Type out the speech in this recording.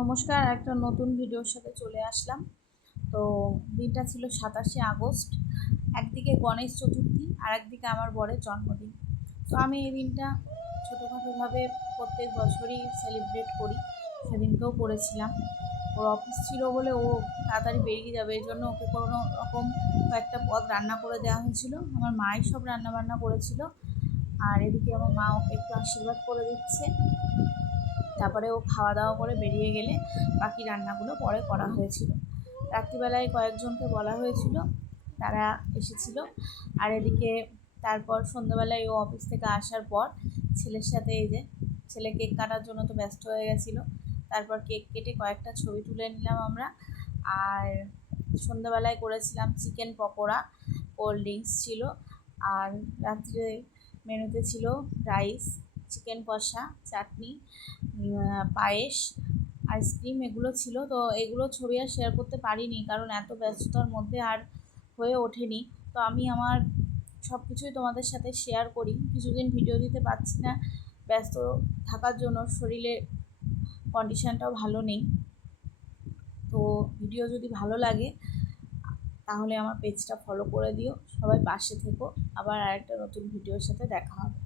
নমস্কার, একটা নতুন ভিডিওর সাথে চলে আসলাম। তো দিনটা ছিল 27শে আগস্ট। একদিকে গণেশ চতুর্থী আর একদিকে আমার বরের জন্মদিন। তো আমি এই দিনটা ছোটোখাটোভাবে প্রত্যেক বছরই সেলিব্রেট করি। সেদিনকেও করেছিলাম। ওর অফিস ছিল বলে ও তাড়াতাড়ি বেরিয়ে যাবে, এই জন্য ওকে কোনো রকম কয়েকটা পদ রান্না করে দেওয়া হয়েছিল। আমার মাই সব রান্নাবান্না করেছিল, আর এদিকে আমার মা ওকে একটু আশীর্বাদ করে দিচ্ছে। তারপরে ও খাওয়া দাওয়া করে বেরিয়ে গেলে বাকি রান্নাগুলো পরে করা হয়েছিল। রাত্রিবেলায় কয়েকজনকে বলা হয়েছিল, তারা এসেছিল। আর এদিকে তারপর সন্ধ্যাবেলায় ও অফিস থেকে আসার পর ছেলের সাথে এই যে ছেলে কেক কাটার জন্য তো ব্যস্ত হয়ে গেছিলো। তারপর কেক কেটে কয়েকটা ছবি তুলে নিলাম আমরা। আর সন্ধ্যাবেলায় করেছিলাম চিকেন পকোড়া, কোল্ড ড্রিঙ্কস ছিল। আর রাত্রে মেনুতে ছিল রাইস, চিকেন কষা, চাটনি, পায়েস, আইসক্রিম, এগুলো ছিল। তো এগুলো ছবি আর শেয়ার করতে পারিনি, কারণ এত ব্যস্ততার মধ্যে আর হয়ে ওঠেনি। তো আমি আমার সব কিছুই তোমাদের সাথে শেয়ার করি। কিছুদিন ভিডিও দিতে পারছি না, ব্যস্ত থাকার জন্য শরীরের কন্ডিশানটাও ভালো নেই। তো ভিডিও যদি ভালো লাগে তাহলে আমার পেজটা ফলো করে দিও, সবাই পাশে থেকো। আবার আরেকটা নতুন ভিডিওর সাথে দেখা হবে।